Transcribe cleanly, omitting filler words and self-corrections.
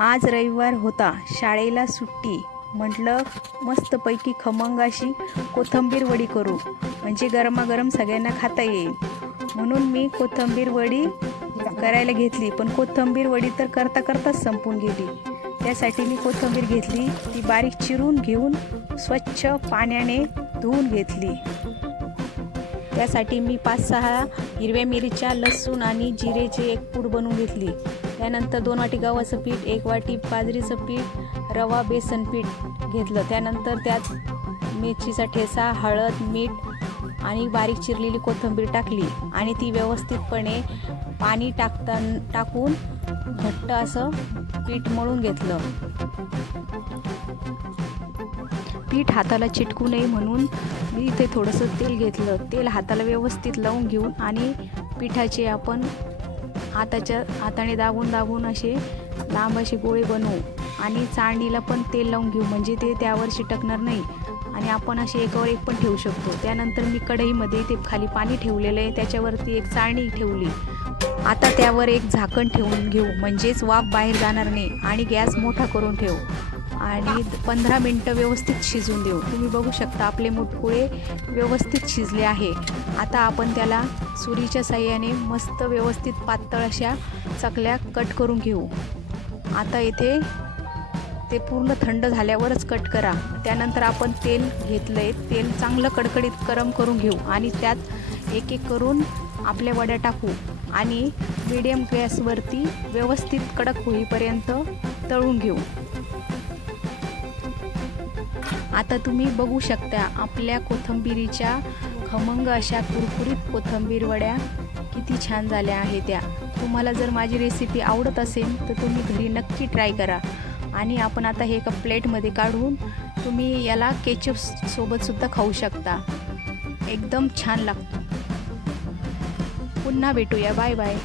आज रविवार होता, शाळेला सुट्टी. म्हटलं मस्तपैकी खमंग अशी कोथिंबीर वडी करू, म्हणजे गरमागरम सगळ्यांना खाता येईल. म्हणून मी कोथिंबीर वडी करायला घेतली, पण कोथिंबीर वडी तर करता करताच संपून गेली. त्यासाठी मी कोथिंबीर घेतली, ती बारीक चिरून घेऊन स्वच्छ पाण्याने धुवून घेतली. त्यासाठी मी 5-6 हिरव्या मिरच्या, लसूण आणि जिरेची एक पूड बनवून घेतली. त्यानंतर 2 वाटी गव्हाचं पीठ, 1 वाटी बाजरीचं पीठ, रवा, बेसन पीठ घेतलं. त्यानंतर त्यात मिरचीचा ठेचा, हळद, मीठ आणि बारीक चिरलेली कोथिंबीर टाकली आणि ती व्यवस्थितपणे पाणी टाकून घट्ट असं पीठ मळून घेतलं. पीठ हाताला चिटकू नये म्हणून मी इथे थोडंसं तेल घेतलं. तेल हाताला व्यवस्थित लावून घेऊन आणि पिठाचे आपण हाताने दाबून असे लांब असे गोळे बनवू आणि चाळणीला पण तेल लावून घेऊ, म्हणजे ते त्यावर चिटकणार नाही आणि आपण असे एकावर एक पण ठेवू शकतो. त्यानंतर मी कढईमध्ये ते खाली पाणी ठेवलेलं आहे, त्याच्यावरती एक चाळणी ठेवली. आता त्यावर एक झाकण ठेवून घेऊ, म्हणजेच वाफ बाहेर जाणार नाही, आणि गॅस मोठा करून ठेवू आणि 15 मिनटं व्यवस्थित शिजून देऊ. तुम्ही बघू शकता आपले मुटकुळे व्यवस्थित शिजले आहे. आता आपण त्याला सुरीच्या साहाय्याने मस्त व्यवस्थित पातळ अशा चकल्या कट करून घेऊ. आता इथे ते पूर्ण थंड झाल्यावरच कट करा. त्यानंतर आपण तेल घेतलं आहे, तेल चांगलं कडकडीत गरम करून घेऊ आणि त्यात एक एक करून आपल्या वड्या टाकू आणि मीडियम गॅसवरती व्यवस्थित कडक होईपर्यंत तळून घेऊ. आता तुम्ही बघू शकता आपल्या कोथिंबीरीच्या खमंग अशा कुरकुरीत कोथिंबीर वड्या किती छान झाल्या आहेत त्या. तुम्हाला जर माझी रेसिपी आवडत असेल तर तुम्ही घरी नक्की ट्राय करा. आणि आपण आता हे एका प्लेटमध्ये काढून तुम्ही याला केचप सोबतसुद्धा खाऊ शकता. एकदम छान लागतो. पुन्हा भेटूया. Bye bye.